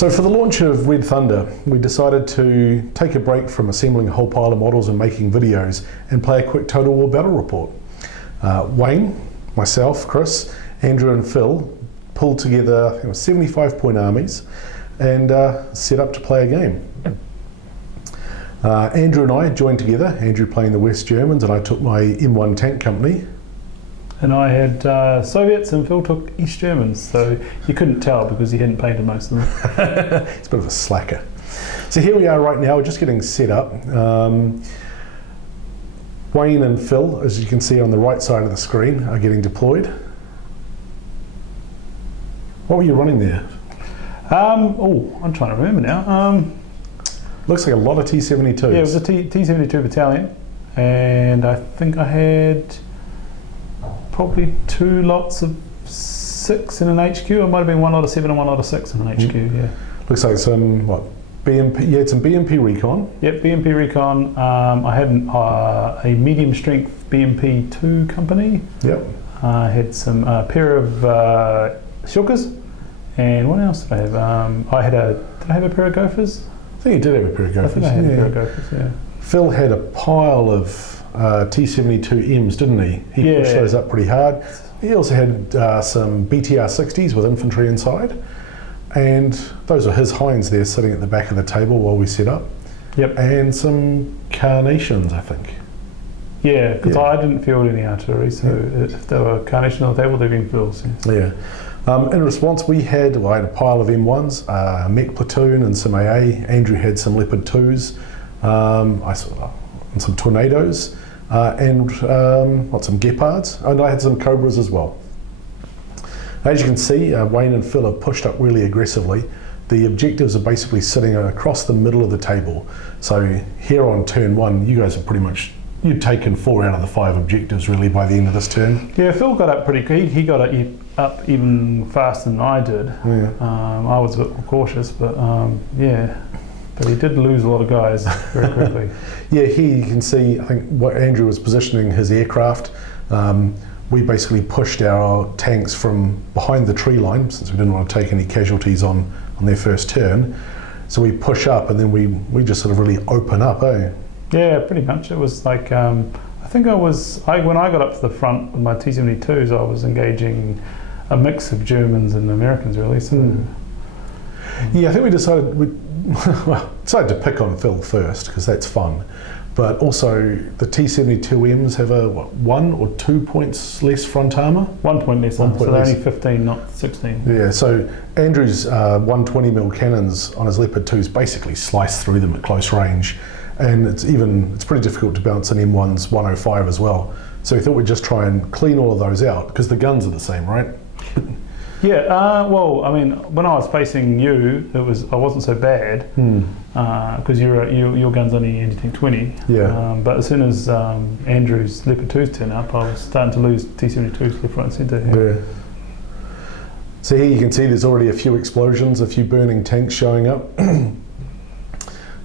So for the launch of Red Thunder, we decided to take a break from assembling a whole pile of models and making videos and play a quick Total War battle report. Wayne, myself, Chris, Andrew and Phil pulled together 75-point armies and set up to play a game. Andrew and I joined together, Andrew playing the West Germans and I took my M1 tank company. And I had Soviets and Phil took East Germans, so you couldn't tell because he hadn't painted most of them. It's a bit of a slacker. So here we are right now, we're just getting set up. Wayne and Phil, as you can see on the right side of the screen, are getting deployed. What were you running there? I'm trying to remember now. Looks like a lot of T-72s. Yeah, it was a T-72 battalion, and I think I had probably 2 lots of 6 in an HQ. It might have been 1 lot of 7 and 1 lot of 6 in an HQ. Yeah. Looks like some BMP. You had some BMP recon. Yep, BMP recon. I had a medium strength BMP 2 company. Yep. I had some pair of Shulkers, and what else did I have? Did I have a pair of Gophers? I think you did have a pair of Gophers. I think I had a pair of Gophers. Yeah. Phil had a pile of T-72Ms, didn't he? He pushed those up pretty hard. He also had some BTR-60s with infantry inside, and those were his Hinds there sitting at the back of the table while we set up. Yep. And some Carnations, I think. Yeah, because I didn't field any artillery, so if there were Carnation on the table, they'd been Phil's. Yeah. In response, I had a pile of M1s, a mech platoon and some AA. Andrew had some Leopard 2s, and some Tornadoes, and some Gepards, and I had some Cobras as well. As you can see, Wayne and Phil have pushed up really aggressively. The objectives are basically sitting across the middle of the table. So here on turn 1, you guys are pretty much, you'd taken 4 out of the 5 objectives really by the end of this turn. Yeah, Phil got up pretty quick. He got up even faster than I did. Yeah. I was a bit more cautious, but but he did lose a lot of guys very quickly. Yeah, here you can see, I think, what Andrew was positioning his aircraft. We basically pushed our tanks from behind the tree line, since we didn't want to take any casualties on their first turn. So we push up and then we just sort of really open up, eh? Yeah, pretty much. It was like, I think when I got up to the front with my T-72s, I was engaging a mix of Germans and Americans really. So. Yeah, I think we decided to pick on Phil first because that's fun, but also the T-72Ms have a 1 or 2 points less front armour. 1 point less, so they're only 15, not 16. Yeah, so Andrew's 120mm cannons on his Leopard 2s basically slice through them at close range, and it's pretty difficult to bounce an M1's 105 as well. So we thought we'd just try and clean all of those out because the guns are the same, right? Yeah, well, I mean, when I was facing you, I wasn't so bad because your gun's only anything 20. Yeah. But as soon as Andrew's Leopard 2s turn up, I was starting to lose T-72s left, right, and centre. Yeah. So here you can see there's already a few explosions, a few burning tanks showing up.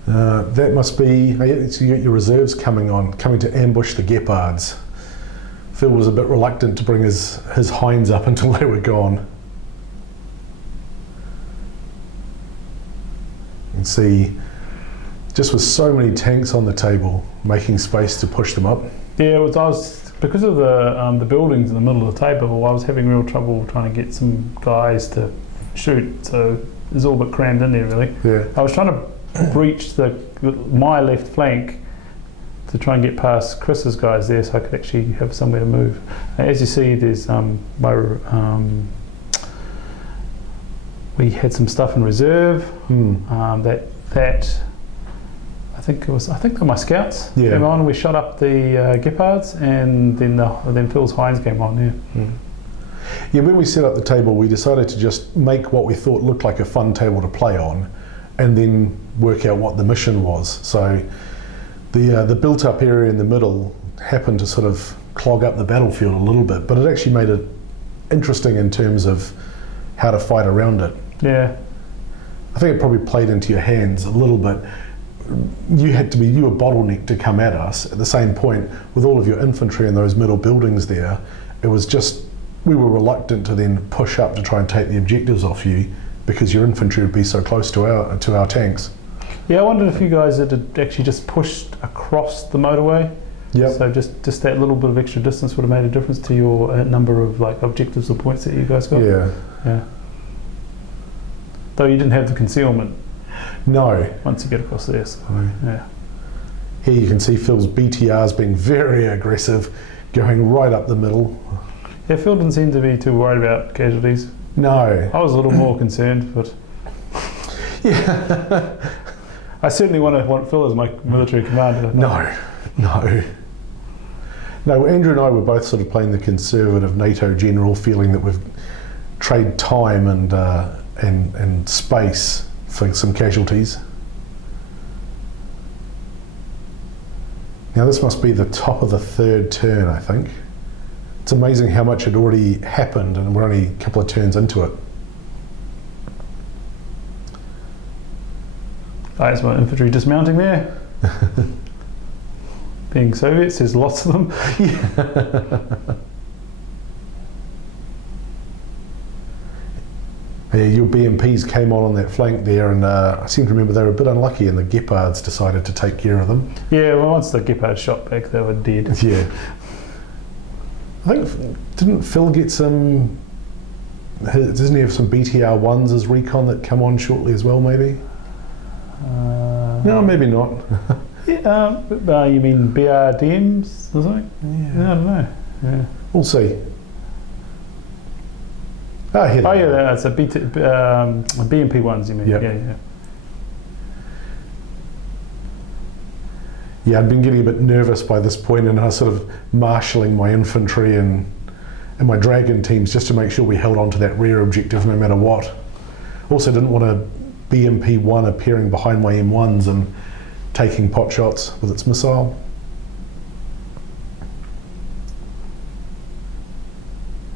That must be, so you got your reserves coming to ambush the Gepards. Phil was a bit reluctant to bring his Hinds up until they were gone. You can see, just with so many tanks on the table, making space to push them up. Yeah, because of the buildings in the middle of the table, I was having real trouble trying to get some guys to shoot, so it was all a bit crammed in there really. Yeah. I was trying to breach my left flank to try and get past Chris's guys there so I could actually have somewhere to move. As you see, there's we had some stuff in reserve that I think they're my scouts came on. We shot up the Gepards, and then Phil's Hinds came on. Yeah, when we set up the table, we decided to just make what we thought looked like a fun table to play on, and then work out what the mission was. So the built-up area in the middle happened to sort of clog up the battlefield a little bit, but it actually made it interesting in terms of how to fight around it. Yeah. I think it probably played into your hands a little bit. You were bottlenecked to come at us. At the same point, with all of your infantry in those middle buildings there, it was just, we were reluctant to then push up to try and take the objectives off you, because your infantry would be so close to our tanks. Yeah, I wondered if you guys had actually just pushed across the motorway. Yeah. So just that little bit of extra distance would have made a difference to your number of like objectives or points that you guys got. Yeah. Yeah. Though you didn't have the concealment. No. Once you get across there. So, yeah. Here you can see Phil's BTRs being very aggressive, going right up the middle. Yeah, Phil didn't seem to be too worried about casualties. No. I was a little more concerned, but yeah. I certainly want Phil as my military commander. No, Andrew and I were both sort of playing the conservative NATO general, feeling that we've traded time and space for some casualties. Now this must be the top of the third turn, I think. It's amazing how much had already happened and we're only a couple of turns into it. There's my infantry dismounting there. Being Soviets, there's lots of them. Yeah, your BMPs came on that flank there, and I seem to remember they were a bit unlucky and the Gepards decided to take care of them. Yeah, well, once the Gepards shot back, they were dead. Yeah. I think, didn't Phil get some, doesn't he have some BTR 1s as recon that come on shortly as well, maybe? No, maybe not. Yeah, you mean BRDMs or something? Yeah. I don't know. Yeah. We'll see. Yeah, that's a BMP ones, you mean? Yep. Yeah. Yeah, I'd been getting a bit nervous by this point, and I was sort of marshalling my infantry and my dragon teams just to make sure we held on to that rear objective no matter what. Also didn't want a BMP 1 appearing behind my M1s and taking pot shots with its missile.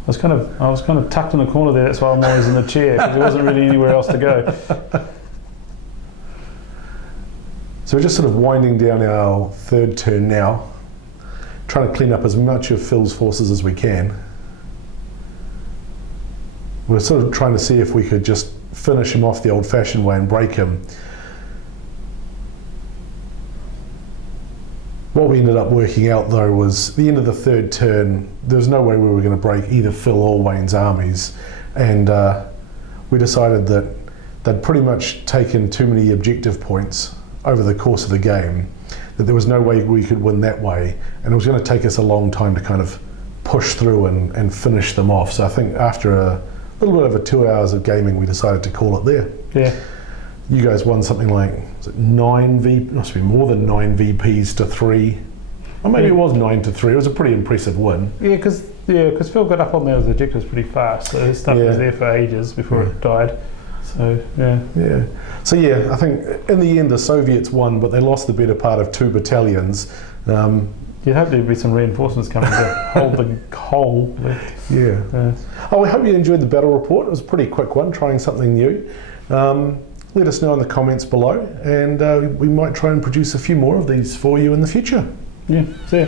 I was kind of tucked in the corner there. That's why I'm always in the chair, because there wasn't really anywhere else to go. So we're just sort of winding down our third turn now, trying to clean up as much of Phil's forces as we can. We're sort of trying to see if we could just finish him off the old-fashioned way and break him. What we ended up working out though was the end of the third turn, there was no way we were going to break either Phil or Wayne's armies, and we decided that they'd pretty much taken too many objective points over the course of the game, that there was no way we could win that way, and it was going to take us a long time to kind of push through and finish them off. So I think after a little bit over 2 hours of gaming, we decided to call it there. Yeah. You guys won something like, was it must be more than 9 VPs to 3. Or maybe it was 9 to 3. It was a pretty impressive win. Yeah, because Phil got up on those objectives pretty fast, so his stuff was there for ages before it died. So, yeah. So, I think in the end the Soviets won, but they lost the better part of 2 battalions. You'd hope there'd be some reinforcements coming to hold the whole left. Yeah. Oh, I hope you enjoyed the battle report. It was a pretty quick one, trying something new. Let us know in the comments below, and we might try and produce a few more of these for you in the future. Yeah, see ya.